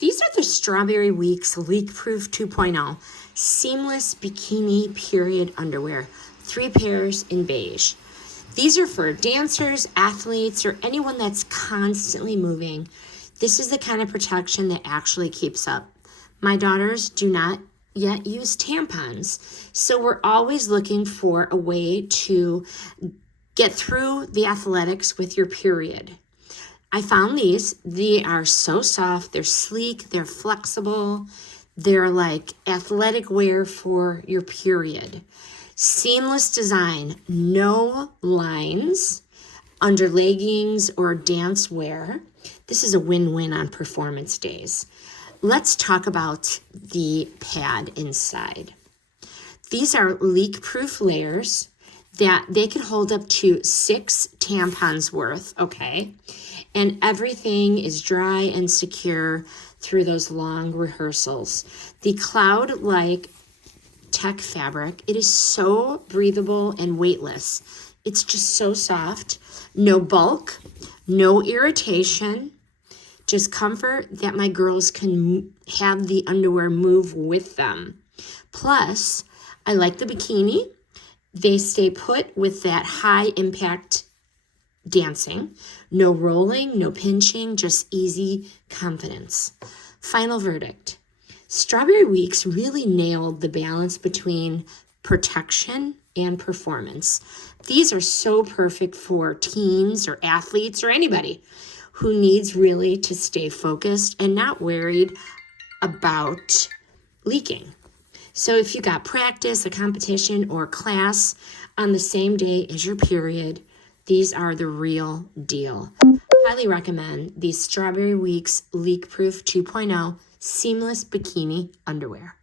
These are the Strawberry Weeks Leakproof 2.0 Seamless Bikini Period Underwear. 3 pairs in beige. These are for dancers, athletes, or anyone that's constantly moving. This is the kind of protection that actually keeps up. My daughters do not yet use tampons, so we're always looking for a way to get through the athletics with your period. I found these. They are so soft, they're sleek, they're flexible, they're like athletic wear for your period. Seamless design, no lines under leggings or dance wear. This is a win-win on performance days. Let's talk about the pad inside. These are leak-proof layers that they can hold up to 6 tampons worth, okay? And everything is dry and secure through those long rehearsals. The cloud-like tech fabric, it is so breathable and weightless. It's just so soft. No bulk, no irritation, just comfort that my girls can have the underwear move with them. Plus, I like the bikini. They stay put with that high impact dancing. No rolling, no pinching, just easy confidence. Final verdict. Strawberry Weeks really nailed the balance between protection and performance. These are so perfect for teens or athletes or anybody who needs really to stay focused and not worried about leaking. So if you got practice, a competition, or class on the same day as your period, these are the real deal. Highly recommend these Strawberry Weeks Leakproof 2.0 Seamless Bikini Underwear.